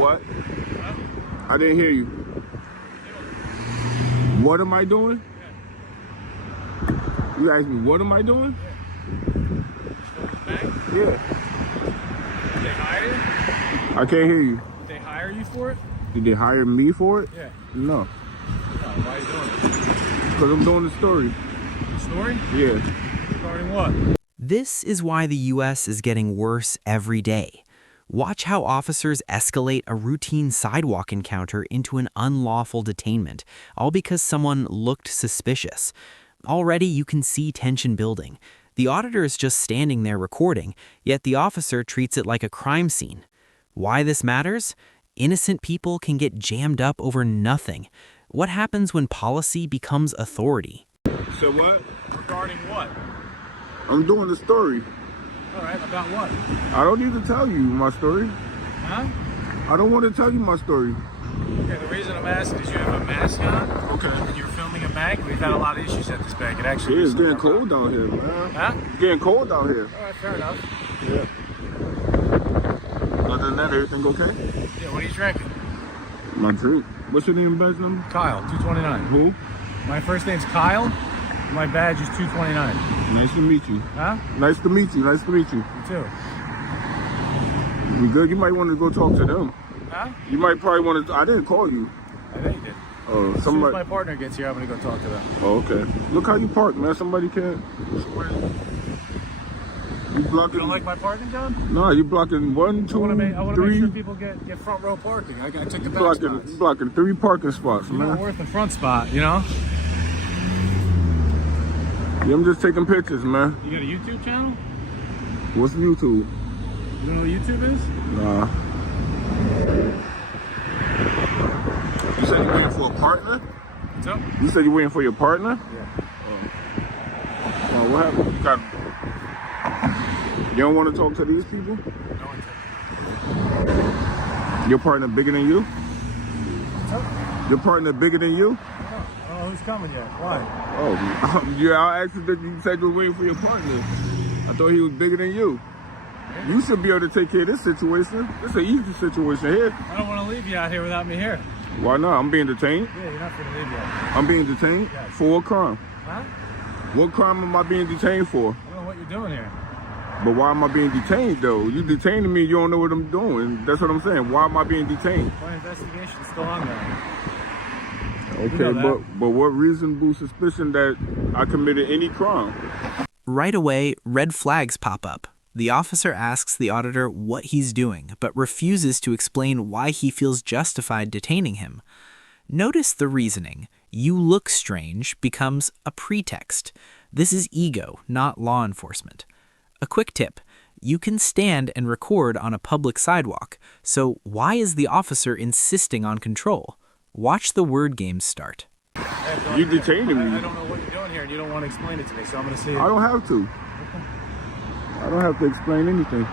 what? Huh? I didn't hear you. What am I doing? Yeah. You asked me, what am I doing? Yeah. Yeah. Did they hire you? I can't hear you. Did they hire you for it? Did they hire me for it? Yeah. No. Why are you doing it? Because I'm doing the story. Story? Yeah. Regarding what? This is why the U.S. is getting worse every day. Watch how officers escalate a routine sidewalk encounter into an unlawful detainment, all because someone looked suspicious. Already you can see tension building. The auditor is just standing there recording, yet the officer treats it like a crime scene. Why this matters? Innocent people can get jammed up over nothing. What happens when policy becomes authority? So what? Regarding what? I'm doing the story. All right, about what? I don't need to tell you my story. Huh? I don't want to tell you my story. Okay, the reason I'm asking is you have a mask on. Okay. And you were filming a bank. We've had a lot of issues at this bank. It actually Yeah, it's getting cold out here, man. Huh? It's getting cold out here. All right, fair enough. Yeah. Other than that, everything okay? Yeah, what are you drinking? My drink. What's your name and badge number? Kyle, 229. Who? My first name's Kyle. My badge is 229. Nice to meet you. Huh? Nice to meet you. Nice to meet you. You too. You good? You might want to go talk to them. Huh? You might probably want to. I didn't call you. I know you did. Oh, As soon as somebody. my partner gets here, I'm gonna go talk to them. Oh, okay. Look how you park, man. Somebody can't. You blocking? You don't like my parking, John? No, you blocking one, two, I want to make three. sure people get front row parking. I gotta take the back Blocking, spots. blocking 3 parking spots, You're man. not worth the front spot, you know? Yeah, I'm just taking pictures, man. You got a YouTube channel? What's YouTube? You know what YouTube is? Nah. You said you're waiting for a partner? What's up? You said you're waiting for your partner? Yeah. Oh, what happened? You don't want to talk to these people? No one Your partner bigger than you? What's up? Your partner bigger than you? I don't know who's coming yet. Why? Oh, yeah, I asked you that you said you were waiting for your partner. I thought he was bigger than you. You should be able to take care of this situation. This is an easy situation here. I don't want to leave you out here without me here. Why not? I'm being detained. Yeah, you're not gonna leave you out here. I'm being detained Yes. for a crime. Huh? What crime am I being detained for? I don't know what you're doing here. But why am I being detained though? You detaining me, you don't know what I'm doing. That's what I'm saying. Why am I being detained? My investigation's still on there. Okay, You know but what reasonable suspicion that I committed any crime? Right away, red flags pop up. The officer asks the auditor what he's doing, but refuses to explain why he feels justified detaining him. Notice the reasoning. You look strange becomes a pretext. This is ego, not law enforcement. A quick tip. You can stand and record on a public sidewalk, so why is the officer insisting on control? Watch the word games start. You detaining me. I don't know what you're doing here, and you don't want to explain it to me, so I'm going to see. I don't have to. I don't have to explain anything.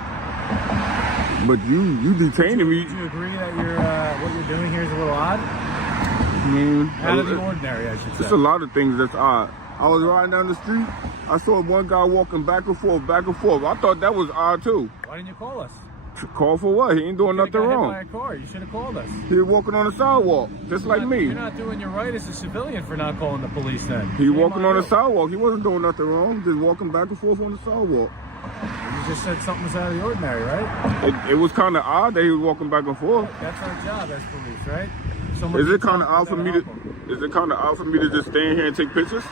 But you detaining me. Would you agree that what you're doing here is a little odd? I mean, Out of the ordinary, I should say. it's a lot of things that's odd. I was riding down the street. I saw one guy walking back and forth, back and forth. I thought that was odd too. Why didn't you call us? Call for what? He ain't doing nothing You got hit wrong. by a car. You should have called us. He was walking on the sidewalk, just like me. You're not doing your right as a civilian for not calling the police then. He Shame walking on the you. sidewalk. He wasn't doing nothing wrong. Just walking back and forth on the sidewalk. You just said something was out of the ordinary, right? It was kind of odd that he was walking back and forth. That's our job as police, right? Someone Is it needs kind of help, odd for we me gotta to? help 'em. Is it kind of odd for me to just stand here and take pictures?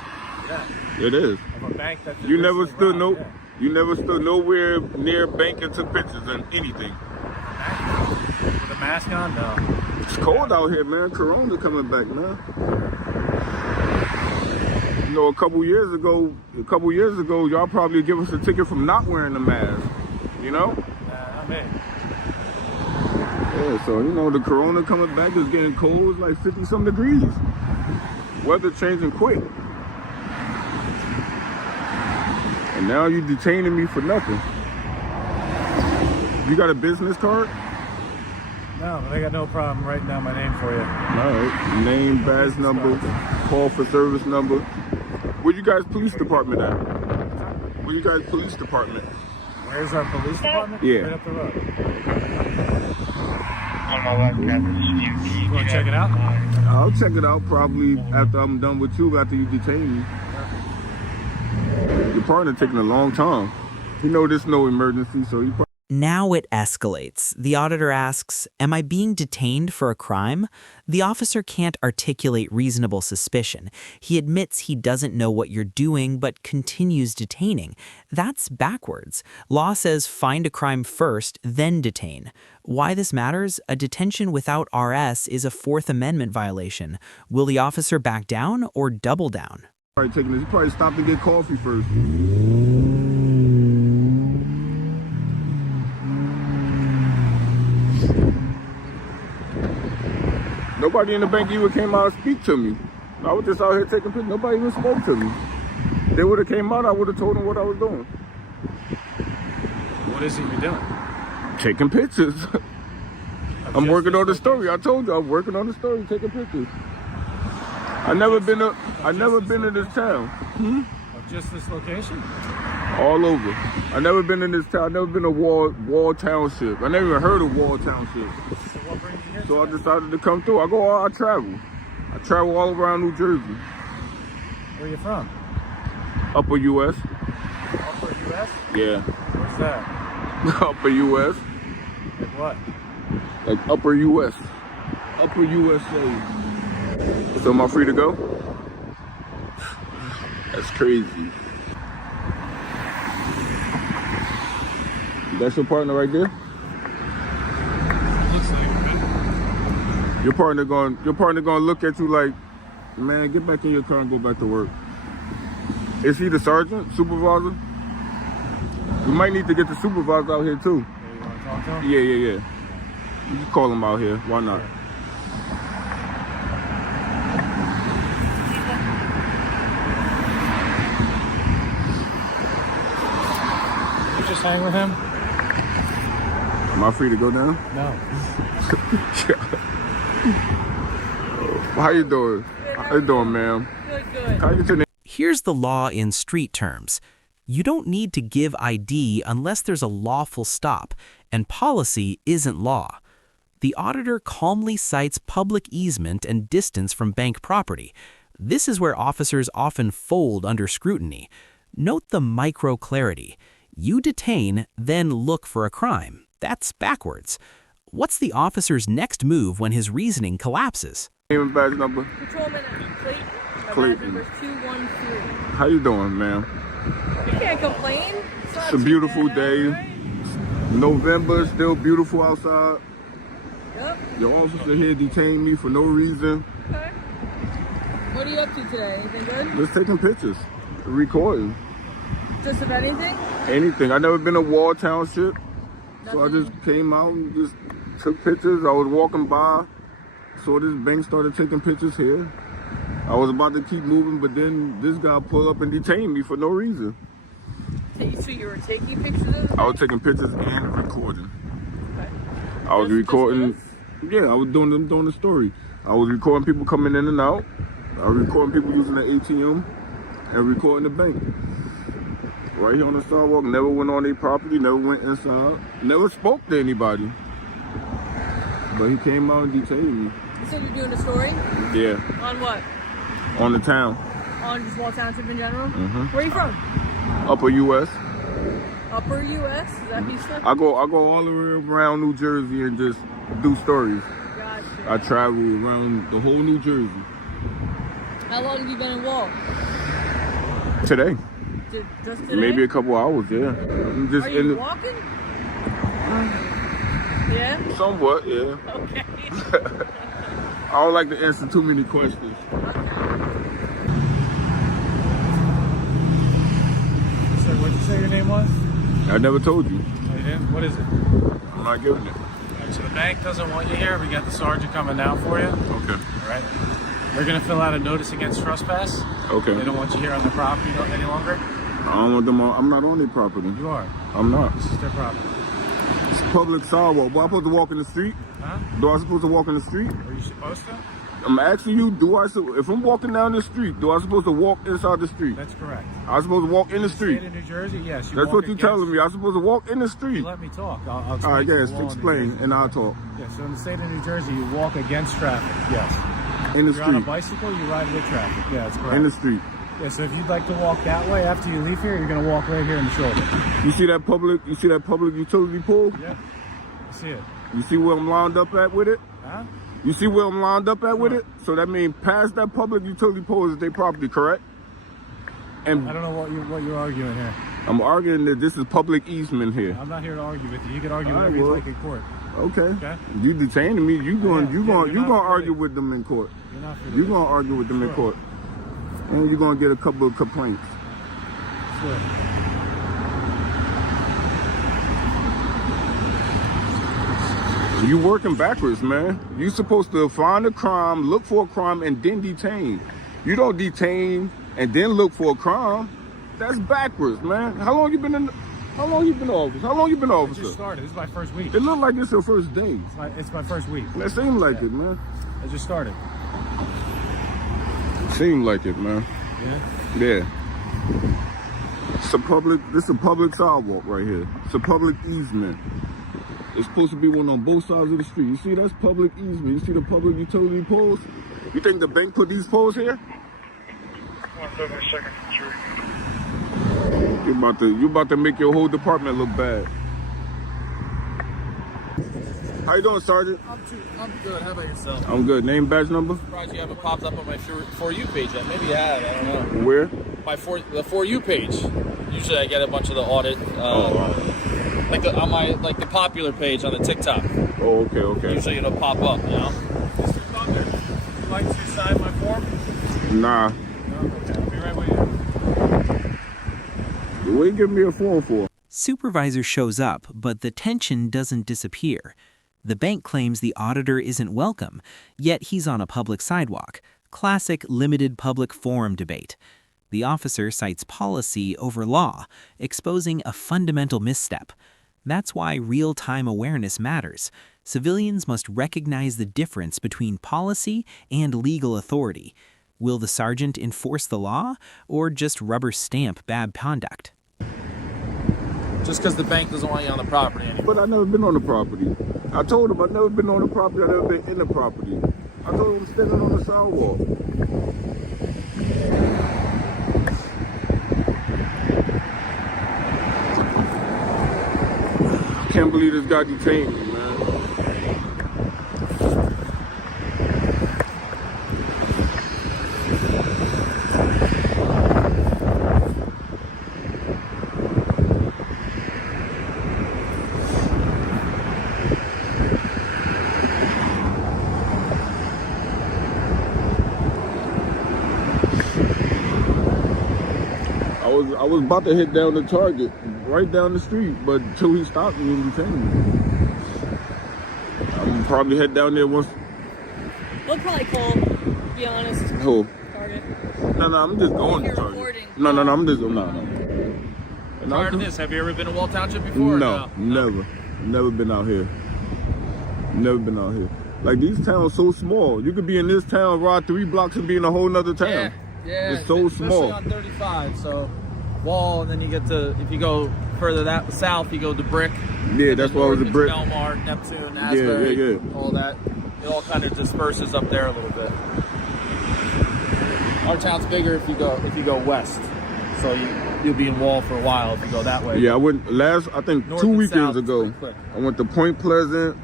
Yeah. It is. Of a bank that You never recently stood robbed, no. yeah. You never stood nowhere near a bank and took pictures and anything. With a mask on? No. It's cold out here, man. Corona coming back, man. You know, a couple years ago, y'all probably give us a ticket from not wearing a mask. You know? Not me. Yeah, so you know the corona coming back is getting cold. It's like 50-some degrees. Weather changing quick. And now you detaining me for nothing. You got a business card? No, but I got no problem writing down my name for you. All right. Name, badge number, call for service number. Where you guys police department at? Where you guys police department? Where's our police department? Yeah. Right up the road. On You want to check it out? I'll check it out probably after I'm done with you, after you detain me. Your partner taking a long time. You know there's no emergency, so you probably... Now it escalates. The auditor asks, "Am I being detained for a crime?" The officer can't articulate reasonable suspicion. He admits he doesn't know what you're doing, but continues detaining. That's backwards. Law says find a crime first, then detain. Why this matters? A detention without RS is a Fourth Amendment violation. Will the officer back down or double down? He probably stopped to get coffee first. Nobody in the bank even came out and speak to me. I was just out here taking pictures. Nobody even spoke to me. They would have came out, I would have told them what I was doing. What is it you're doing? Taking pictures. I'm working on the story. I told you I'm working on the story, taking pictures. I never been in this town. Of just this location? All over. I never been in this town. I never been to Wall Township. I never even heard of Wall Township. So what brings you here? So I decided to come through. I travel. I travel all around New Jersey. Where are you from? Upper U.S. Upper U.S.? Yeah. What's that? Upper U.S. Like what? Like Upper U.S. Upper USA. So am I free to go? That's crazy. That's your partner right there? Looks like it. Your partner gonna look at you like, man, get back in your car and go back to work. Is he the sergeant, supervisor? We might need to get the supervisor out here too. Yeah, you want to talk to him? Yeah. You can call him out here. Why not? You just hang with him? Am I free to go down? No. How you doing? How you doing, ma'am? Good. How you doing? Here's the law in street terms. You don't need to give ID unless there's a lawful stop, and policy isn't law. The auditor calmly cites public easement and distance from bank property. This is where officers often fold under scrutiny. Note the micro-clarity. You detain, then look for a crime. That's backwards. What's the officer's next move when his reasoning collapses? Name and badge number. Patrolman Clayton. My Clayton. badge number is 213. How you doing, ma'am? You can't complain. It's a beautiful day. November, still beautiful outside. Yep. Your officer here detained me for no reason. Okay. What are you up to today? Anything good? Just taking pictures, recording, Just of anything? anything. I never been to Wall Township, so I Nothing? just came out and just took pictures. I was walking by, saw this bank started taking pictures here. I was about to keep moving, but then this guy pulled up and detained me for no reason. So you were taking pictures of it? I was taking pictures and recording. Okay. I was Just recording. this? Yeah, I was doing the story. I was recording people coming in and out. I was recording people using the ATM and recording the bank. Right here on the sidewalk. Never went on their property. Never went inside. Never spoke to anybody. But he came out and detained me. So you're doing a story? Yeah, On what? on the town. On just Wall Township in general? Mhm. Where are you from? Upper U.S. Upper U.S.? Is that Houston? I go all the way around New Jersey and just do stories. Gotcha. I travel around the whole New Jersey. How long have you been in Wall? Today. Just today? Maybe a couple hours, yeah. I'm just Are you walking? Yeah? somewhat, yeah. Okay. I don't like to answer too many questions. So what did you say your name was? I never told you. Oh, you didn't? What is it? I'm not giving it. All right, so the bank doesn't want you here. We got the sergeant coming down for you. Okay. All right. They're going to fill out a notice against trespass. Okay. They don't want you here on their property any longer. I don't want them on. I'm not on their property. You are. I'm not. This is their property. It's a public sidewalk. But I'm supposed to walk in the street? Huh? Do I supposed to walk in the street? Are you supposed to? I'm asking you, if I'm walking down the street, do I supposed to walk inside the street? That's correct. I'm supposed to walk in the street. State of New Jersey, yes. That's what you're telling me. I'm supposed to walk in the street. Let me talk. I'll All right, explain yes, the law in New explain, Jersey. and I'll talk. Yeah, so in the state of New Jersey, you walk against traffic, yes. In the If you're on a street. bicycle, you ride with traffic. Yeah, that's correct. In the street. Yeah, so if you'd like to walk that way after you leave here, you're going to walk right here in the shoulder. You see that public utility pole? Yeah, I see it. You see where I'm lined up at with it? Huh? You see where I'm lined up at with it? So that means past that public utility pole is their property, correct? And I don't know what you're arguing here. I'm arguing that this is public easement here. I'm not here to argue with you. You can argue All right, whatever you well. like in court. Okay. Okay. You detaining me. You going you're not argue really- with them in court. You're not for You this. gonna argue with them in Sure. court. And you're gonna get a couple of complaints. Sure. You working backwards, man. You supposed to find a crime, look for a crime, and then detain. You don't detain and then look for a crime. That's backwards, man. How long you been in office? How long you been I officer? just started. This is my first week. It look like it's your first day. It's my first week. That seem like Yeah. it, man. I just started. Seem like it, man. Yeah. Yeah. This is a public sidewalk right here. It's a public easement. It's supposed to be one on both sides of the street. You see, that's public easement. You see the public utility poles? You think the bank put these poles here? 172nd Street. You about to make your whole department look bad. How you doing, Sergeant? I'm good. How about yourself? I'm good. Name, badge number? Surprised you haven't popped up on my For You page yet. Maybe you have. I don't know. Where? The For You page. Usually I get a bunch of the audit, like the popular page on the TikTok. Oh, okay. Usually it'll pop up, you know. Mr. Thunder, would you like to sign my form? Nah. No? Okay, I'll be right with you. What you giving me a phone for? Supervisor shows up, but the tension doesn't disappear. The bank claims the auditor isn't welcome, yet he's on a public sidewalk. Classic limited public forum debate. The officer cites policy over law, exposing a fundamental misstep. That's why real-time awareness matters. Civilians must recognize the difference between policy and legal authority. Will the sergeant enforce the law, or just rubber stamp bad conduct? Just because the bank doesn't want you on the property anymore. But I never been on the property. I told him I never been on the property. I never been in the property. I told him I'm standing on the sidewalk. I can't believe this guy detained me, man. I was about to hit down the target, right down the street, but until he stopped me and detained me. I'm gonna probably head down there once. We'll probably call, to be honest. Oh, Target. no, I'm just going to You're target. recording. No, I'm just, no. Prior to this, have you ever been to Wall Township before? or No, never. Never been out here. Never been out here. Like, these towns so small. You could be in this town, ride 3 blocks and be in a whole nother town. Yeah. It's so especially small. on 35, so Wall, and then you get to, if you go further that south, you go to Brick. Yeah, that's why I was a brick. Belmar, Neptune, Asbury, yeah. all that. It all kind of disperses up there a little bit. Our town's bigger if you go west, so you'll be in Wall for a while if you go that way. Yeah, I went I think North 2 and weekends south, ago. it's pretty quick. I went to Point Pleasant,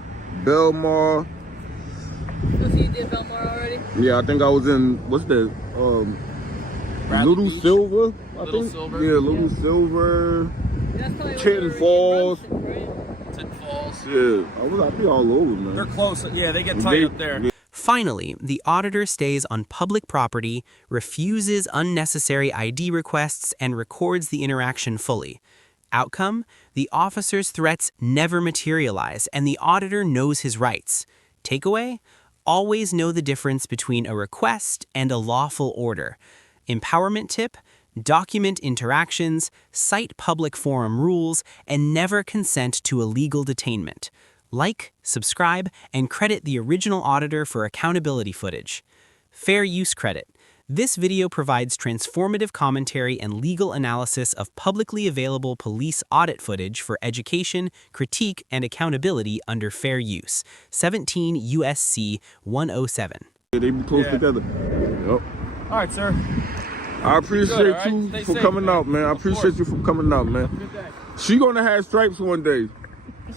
Belmar. Oh, so you did Belmar already? Yeah, I think I was in, what's that? Bradley Little Beach. Silver, I Little think. Silver? Yeah, Little Silver. That's probably Tin where you were in Falls. Brunswick, right? Tin Falls. Yeah, I'd be all over, man. They're close. Yeah, they get tight up there. Finally, the auditor stays on public property, refuses unnecessary ID requests, and records the interaction fully. Outcome? The officer's threats never materialize, and the auditor knows his rights. Takeaway? Always know the difference between a request and a lawful order. Empowerment tip? Document interactions, cite public forum rules, and never consent to illegal detainment. Like, subscribe, and credit the original auditor for accountability footage. Fair use credit. This video provides transformative commentary and legal analysis of publicly available police audit footage for education, critique, and accountability under fair use. 17 U.S.C. 107. Yeah, they be close together. Yep. All right, sir. I appreciate Good, all right? you Stay for safe, coming man. out, man. I Of appreciate course. you for coming out, man. Good day. She gonna have stripes one day.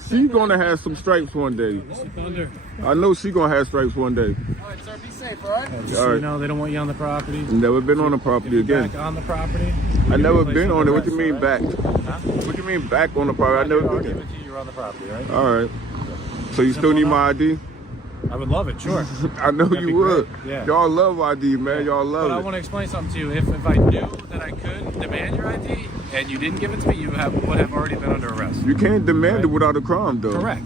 She gonna have some stripes one day. Thunder. I know she gonna have stripes one day. All right, sir. Be safe, all right? Just All so right. you know, they don't want you on the property. Never been on the property again. Back on the property. I never Place been on under it. What you arrest, mean all back? right? Huh? What you mean back on the property? I never I'll been give there. it to you. You're on the property, right? All right. So you still need my ID? I would love it, sure. I know That'd be you would. great, yeah. Y'all love ID, man. Y'all But I love want it. to explain something to you. If I knew that I could demand your ID and you didn't give it to me, you would have already been under arrest. You can't demand it Right. without a crime, though. Correct.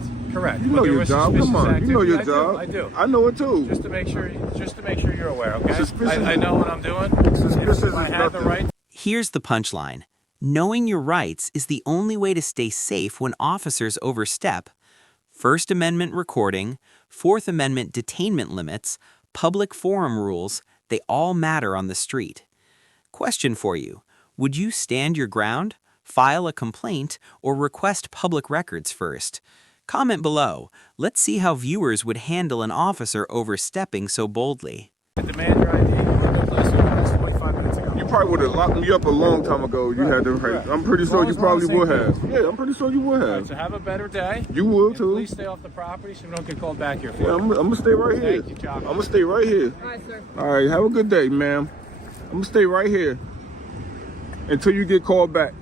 You know your job. Come on. You know your job. I do. I know it too. Just to make sure you're aware, okay? Suspicious- I know what I'm doing. Suspicious If I is had the nothing. right. Here's the punchline. Knowing your rights is the only way to stay safe when officers overstep First Amendment recording, Fourth Amendment detainment limits, public forum rules. They all matter on the street. Question for you. Would you stand your ground, file a complaint, or request public records first? Comment below. Let's see how viewers would handle an officer overstepping so boldly. I demand your ID. We're going to place you guys 45 minutes ago. You probably would have locked me up a long time ago. You had the right. I'm pretty As sure long you as we're on probably the would same have. page. Yeah, I'm pretty sure you would All right, have. so have a better day. You would And too. please stay off the property so we don't get called back here for Yeah, it. I'm gonna stay right here. Thank you, John. I'm gonna stay right here. All right, sir. All right, have a good day, ma'am. I'm gonna stay right here until you get called back.